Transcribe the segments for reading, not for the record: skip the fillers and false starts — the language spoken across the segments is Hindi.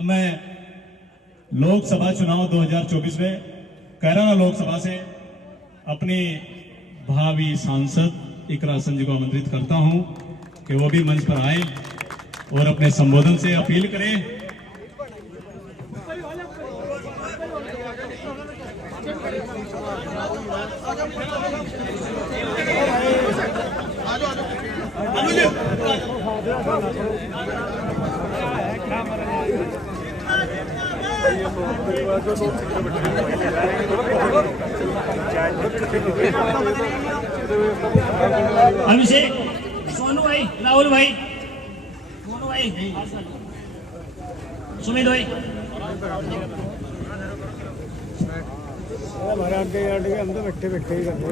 अब मैं लोकसभा चुनाव 2024 में कैराना लोकसभा से अपनी भावी सांसद इकरा हसन जी को आमंत्रित करता हूं कि वो भी मंच पर आए और अपने संबोधन से अपील करें। अभिषेक, सोनू भाई, राहुल भाई, सोनू भाई, सुमित भाई, हमारे आगे हम तो बैठे बैठे ही करते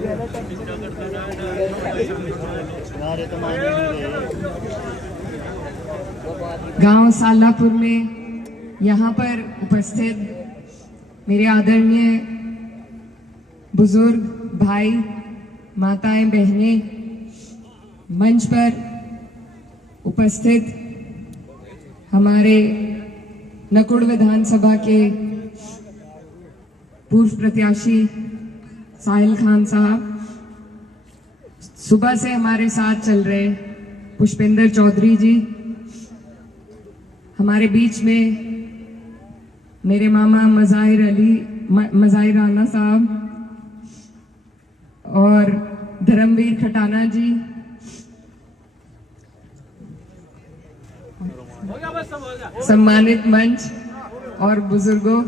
गांव सालापुर में यहाँ पर उपस्थित मेरे आदरणीय बुजुर्ग भाई, माताएं, बहनें, मंच पर उपस्थित हमारे नकुड़ विधानसभा के पूर्व प्रत्याशी साहिल खान साहब, सुबह से हमारे साथ चल रहे पुष्पेंद्र चौधरी जी, हमारे बीच में मेरे मामा मज़ाहिर राना साहब और धर्मवीर खटाना जी, सम्मानित मंच और बुजुर्गों,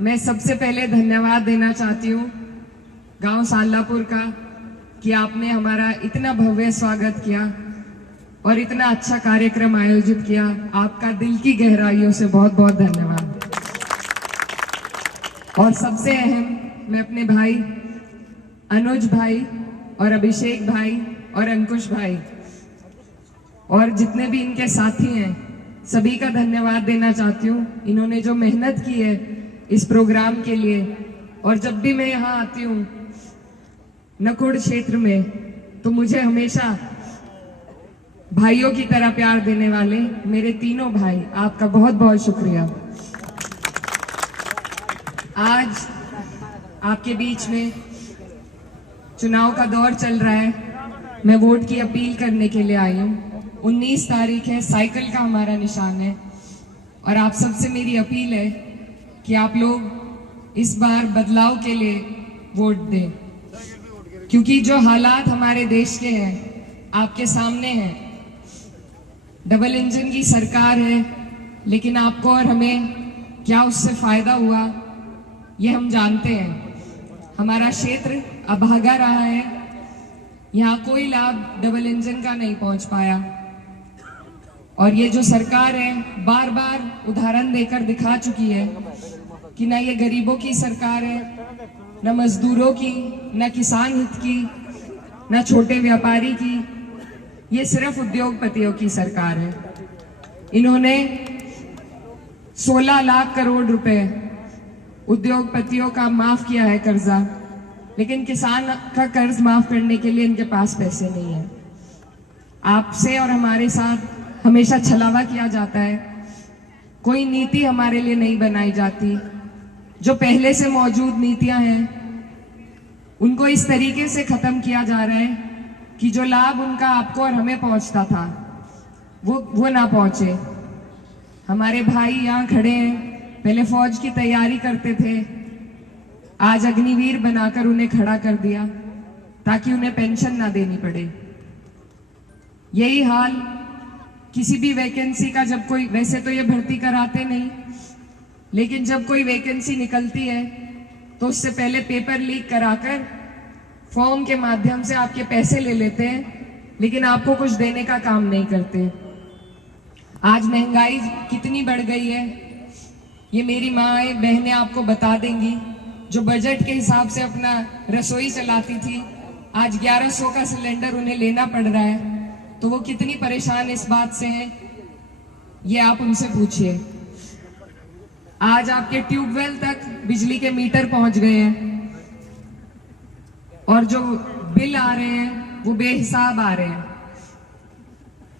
मैं सबसे पहले धन्यवाद देना चाहती हूँ गांव सालापुर का कि आपने हमारा इतना भव्य स्वागत किया और इतना अच्छा कार्यक्रम आयोजित किया। आपका दिल की गहराइयों से बहुत बहुत धन्यवाद। और सबसे अहम, मैं अपने भाई अनुज भाई और अभिषेक भाई और अंकुश भाई और जितने भी इनके साथी हैं सभी का धन्यवाद देना चाहती हूँ। इन्होंने जो मेहनत की है इस प्रोग्राम के लिए, और जब भी मैं यहाँ आती हूँ नकुड़ क्षेत्र में तो मुझे हमेशा भाइयों की तरह प्यार देने वाले मेरे तीनों भाई, आपका बहुत बहुत शुक्रिया। आज आपके बीच में चुनाव का दौर चल रहा है, मैं वोट की अपील करने के लिए आई हूँ। 19 तारीख है, साइकिल का हमारा निशान है और आप सबसे मेरी अपील है कि आप लोग इस बार बदलाव के लिए वोट दें, क्योंकि जो हालात हमारे देश के हैं आपके सामने हैं। डबल इंजन की सरकार है, लेकिन आपको और हमें क्या उससे फायदा हुआ ये हम जानते हैं। हमारा क्षेत्र अभागा रहा है, यहाँ कोई लाभ डबल इंजन का नहीं पहुंच पाया और ये जो सरकार है बार बार उदाहरण देकर दिखा चुकी है कि ना ये गरीबों की सरकार है, न मजदूरों की, न किसान हित की, न छोटे व्यापारी की, ये सिर्फ उद्योगपतियों की सरकार है। इन्होंने 16 लाख करोड़ रुपए उद्योगपतियों का माफ किया है कर्जा, लेकिन किसान का कर्ज माफ करने के लिए इनके पास पैसे नहीं है। आपसे और हमारे साथ हमेशा छलावा किया जाता है, कोई नीति हमारे लिए नहीं बनाई जाती। जो पहले से मौजूद नीतियां हैं उनको इस तरीके से खत्म किया जा रहा है कि जो लाभ उनका आपको और हमें पहुंचता था वो ना पहुंचे। हमारे भाई यहाँ खड़े हैं, पहले फौज की तैयारी करते थे, आज अग्निवीर बनाकर उन्हें खड़ा कर दिया ताकि उन्हें पेंशन ना देनी पड़े। यही हाल किसी भी वैकेंसी का, जब कोई, वैसे तो ये भर्ती कराते नहीं, लेकिन जब कोई वैकेंसी निकलती है तो उससे पहले पेपर लीक कराकर फॉर्म के माध्यम से आपके पैसे ले लेते हैं, लेकिन आपको कुछ देने का काम नहीं करते। आज महंगाई कितनी बढ़ गई है ये मेरी माएं बहनें आपको बता देंगी। जो बजट के हिसाब से अपना रसोई चलाती थी, आज 1100 का सिलेंडर उन्हें लेना पड़ रहा है, तो वो कितनी परेशान इस बात से हैं ये आप उनसे पूछिए। आज आपके ट्यूबवेल तक बिजली के मीटर पहुंच गए हैं और जो बिल आ रहे हैं वो बेहिसाब आ रहे हैं।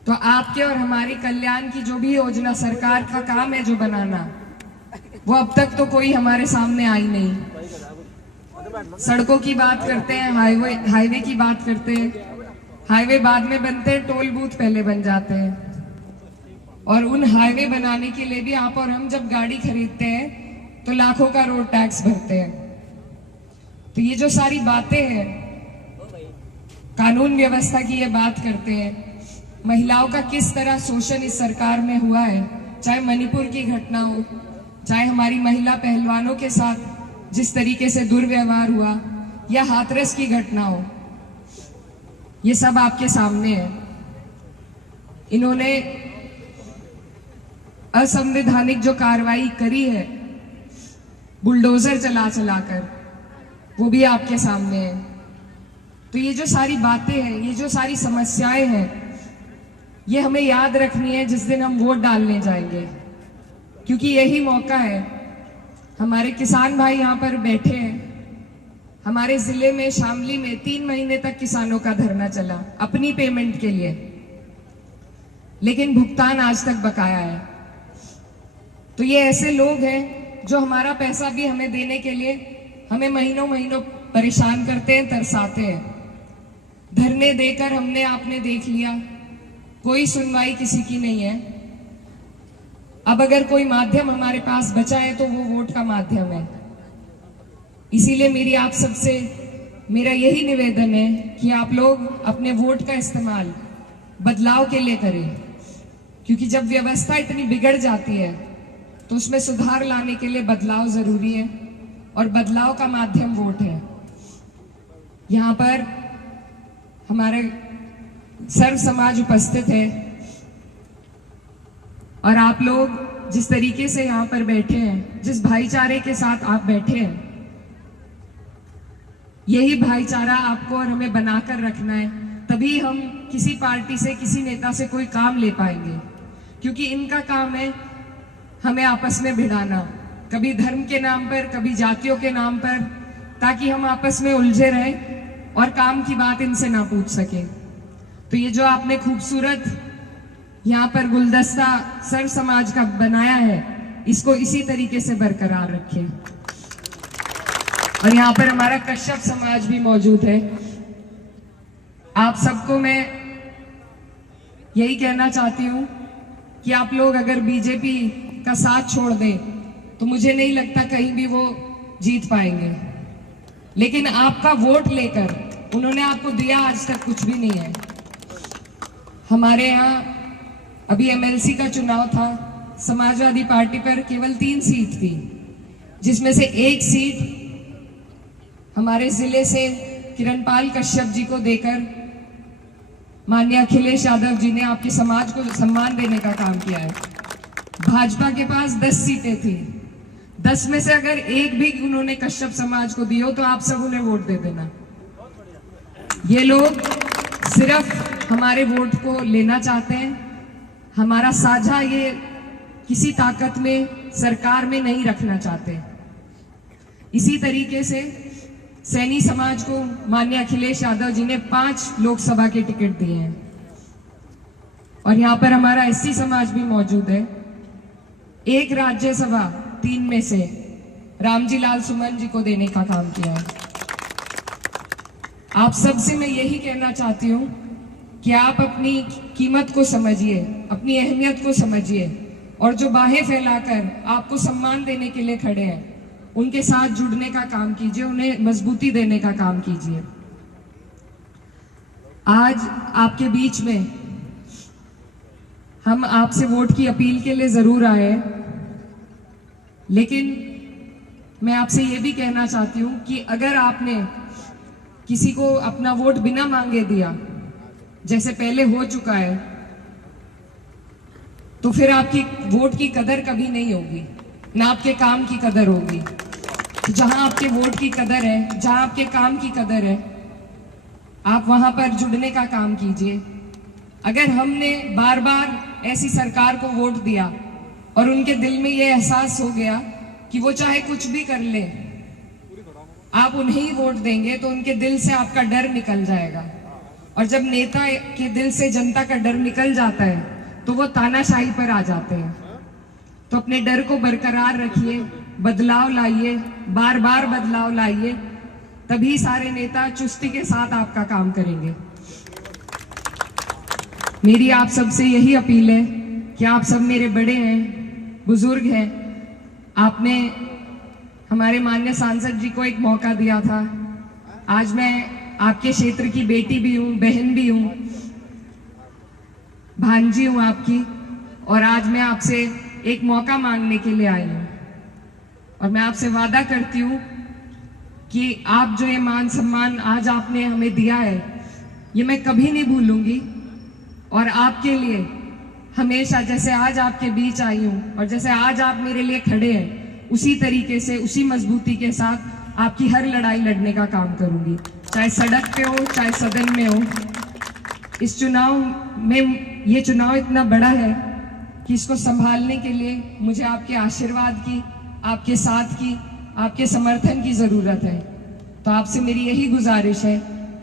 तो आपके और हमारे कल्याण की जो भी योजना सरकार का काम है जो बनाना, वो अब तक तो कोई हमारे सामने आई नहीं। सड़कों की बात करते हैं, हाईवे की बात करते हैं, हाईवे बाद में बनते हैं, टोल बूथ पहले बन जाते हैं। और उन हाईवे बनाने के लिए भी आप और हम जब गाड़ी खरीदते हैं तो लाखों का रोड टैक्स भरते हैं। तो ये जो सारी बातें हैं, कानून व्यवस्था की ये बात करते हैं, महिलाओं का किस तरह शोषण इस सरकार में हुआ है, चाहे मणिपुर की घटना हो, चाहे हमारी महिला पहलवानों के साथ जिस तरीके से दुर्व्यवहार हुआ, या हाथरस की घटना हो, ये सब आपके सामने है। इन्होंने असंवैधानिक जो कार्रवाई करी है बुलडोजर चला चलाकर, वो भी आपके सामने है। तो ये जो सारी बातें हैं, ये जो सारी समस्याएं हैं, ये हमें याद रखनी है जिस दिन हम वोट डालने जाएंगे, क्योंकि यही मौका है। हमारे किसान भाई यहाँ पर बैठे हैं। हमारे जिले में शामली में 3 महीने तक किसानों का धरना चला अपनी पेमेंट के लिए, लेकिन भुगतान आज तक बकाया है। तो ये ऐसे लोग हैं जो हमारा पैसा भी हमें देने के लिए हमें महीनों महीनों परेशान करते हैं, तरसाते हैं। धरने देकर हमने आपने देख लिया, कोई सुनवाई किसी की नहीं है। अब अगर कोई माध्यम हमारे पास बचा है तो वो वोट का माध्यम है। इसीलिए मेरी आप सबसे मेरा यही निवेदन है कि आप लोग अपने वोट का इस्तेमाल बदलाव के लिए करें, क्योंकि जब व्यवस्था इतनी बिगड़ जाती है तो उसमें सुधार लाने के लिए बदलाव जरूरी है, और बदलाव का माध्यम वोट है। यहाँ पर हमारे सर्व समाज उपस्थित है, और आप लोग जिस तरीके से यहाँ पर बैठे हैं, जिस भाईचारे के साथ आप बैठे हैं, यही भाईचारा आपको और हमें बनाकर रखना है। तभी हम किसी पार्टी से, किसी नेता से कोई काम ले पाएंगे, क्योंकि इनका काम है हमें आपस में भिड़ाना, कभी धर्म के नाम पर, कभी जातियों के नाम पर, ताकि हम आपस में उलझे रहें और काम की बात इनसे ना पूछ सके। तो ये जो आपने खूबसूरत यहाँ पर गुलदस्ता सर्व समाज का बनाया है, इसको इसी तरीके से बरकरार रखें। और यहाँ पर हमारा कश्यप समाज भी मौजूद है। आप सबको मैं यही कहना चाहती हूँ कि आप लोग अगर बीजेपी का साथ छोड़ दें तो मुझे नहीं लगता कहीं भी वो जीत पाएंगे, लेकिन आपका वोट लेकर उन्होंने आपको दिया आज तक कुछ भी नहीं है। हमारे यहाँ अभी एमएलसी का चुनाव था, समाजवादी पार्टी पर केवल 3 सीट थी, जिसमें से 1 सीट हमारे जिले से किरणपाल कश्यप जी को देकर माननीय अखिलेश यादव जी ने आपके समाज को सम्मान देने का काम किया है। भाजपा के पास 10 सीटें थी, 10 में से अगर 1 भी उन्होंने कश्यप समाज को दी हो तो आप सब उन्हें वोट दे देना। ये लोग सिर्फ हमारे वोट को लेना चाहते हैं, हमारा साझा ये किसी ताकत में, सरकार में नहीं रखना चाहते। इसी तरीके से सैनी समाज को माननीय अखिलेश यादव जी ने 5 लोकसभा के टिकट दिए हैं, और यहाँ पर हमारा एससी समाज भी मौजूद है। 1 राज्यसभा 3 में से रामजी लाल सुमन जी को देने का काम किया है। आप सबसे मैं यही कहना चाहती हूँ कि आप अपनी कीमत को समझिए, अपनी अहमियत को समझिए, और जो बाहें फैलाकर आपको सम्मान देने के लिए खड़े हैं उनके साथ जुड़ने का काम कीजिए, उन्हें मजबूती देने का काम कीजिए। आज आपके बीच में हम आपसे वोट की अपील के लिए जरूर आए, लेकिन मैं आपसे ये भी कहना चाहती हूं कि अगर आपने किसी को अपना वोट बिना मांगे दिया, जैसे पहले हो चुका है, तो फिर आपकी वोट की कदर कभी नहीं होगी, ना आपके काम की कदर होगी। तो जहां आपके वोट की कदर है, जहां आपके काम की कदर है, आप वहां पर जुड़ने का काम कीजिए। अगर हमने बार बार ऐसी सरकार को वोट दिया और उनके दिल में ये एहसास हो गया कि वो चाहे कुछ भी कर ले, आप उन्हें ही वोट देंगे, तो उनके दिल से आपका डर निकल जाएगा। और जब नेता के दिल से जनता का डर निकल जाता है तो वो तानाशाही पर आ जाते हैं। तो अपने डर को बरकरार रखिए, बदलाव लाइए, बार बार बदलाव लाइए, तभी सारे नेता चुस्ती के साथ आपका काम करेंगे। मेरी आप सबसे यही अपील है कि आप सब मेरे बड़े हैं, बुजुर्ग हैं। आपने हमारे माननीय सांसद जी को एक मौका दिया था। आज मैं आपके क्षेत्र की बेटी भी हूं, बहन भी हूं, भांजी हूं आपकी, और आज मैं आपसे एक मौका मांगने के लिए आई हूं। और मैं आपसे वादा करती हूं कि आप जो ये मान सम्मान आज आपने हमें दिया है, ये मैं कभी नहीं भूलूंगी। और आपके लिए हमेशा, जैसे आज आपके बीच आई हूं और जैसे आज आप मेरे लिए खड़े हैं, उसी तरीके से, उसी मजबूती के साथ आपकी हर लड़ाई लड़ने का काम करूंगी, चाहे सड़क पे हो, चाहे सदन में हो। इस चुनाव में, ये चुनाव इतना बड़ा है कि इसको संभालने के लिए मुझे आपके आशीर्वाद की, आपके साथ की, आपके समर्थन की जरूरत है। तो आपसे मेरी यही गुजारिश है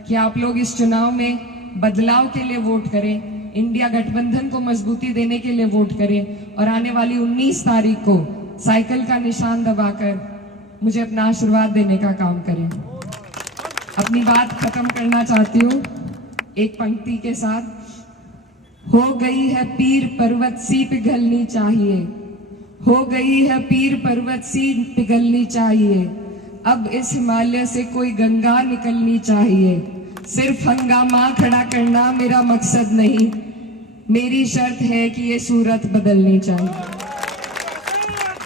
कि आप लोग इस चुनाव में बदलाव के लिए वोट करें, इंडिया गठबंधन को मजबूती देने के लिए वोट करें, और आने वाली 19 तारीख को साइकिल का निशान दबाकर मुझे अपना आशीर्वाद देने का काम करें। अपनी बात खत्म करना चाहती हूँ एक पंक्ति के साथ। हो गई है पीर पर्वत सी पिघलनी चाहिए, हो गई है पीर पर्वत सी पिघलनी चाहिए, अब इस हिमालय से कोई गंगा निकलनी चाहिए। सिर्फ हंगामा खड़ा करना मेरा मकसद नहीं, मेरी शर्त है कि ये सूरत बदलनी चाहिए।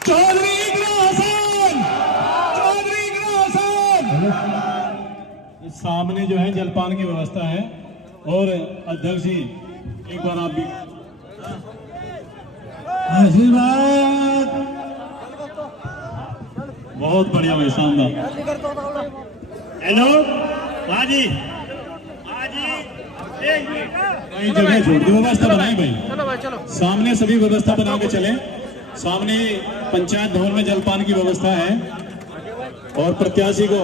चौधरी इकरा हसन, चौधरी इकरा हसन। सामने जो है जलपान की व्यवस्था है, और अध्यक्ष जी एक बार आप भी आशीर्वाद। बहुत बढ़िया भाई, शानदार। हेलो बाजी, एक मिनट, कई जगह छोड़ दी, व्यवस्था बनाई भाई, सामने सभी व्यवस्था बना के चले। सामने पंचायत भवन में जलपान की व्यवस्था है, और प्रत्याशी को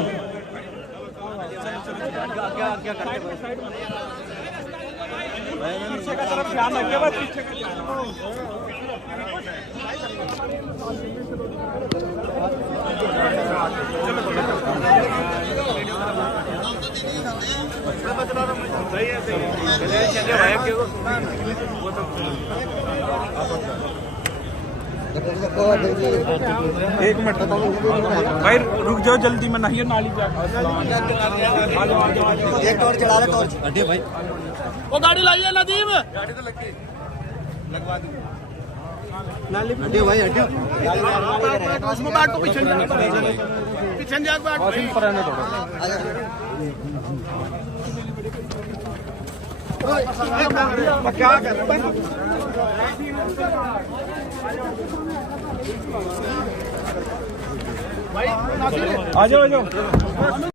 एक मिनट भाई, रुक जाओ जल्दी, मैं नहीं नाली एक टॉर्च चला रहा, टॉर्च हटे भाई। वो गाड़ी लाइए नदीम, गाड़ी तो लगी, लगवा दूं नाली हटे भाई, हटे उसमें बैठ, तो पीछे पीछे जा बैठ पर रहने थोड़ा। क्या कर आ जाओ, आ जाओ।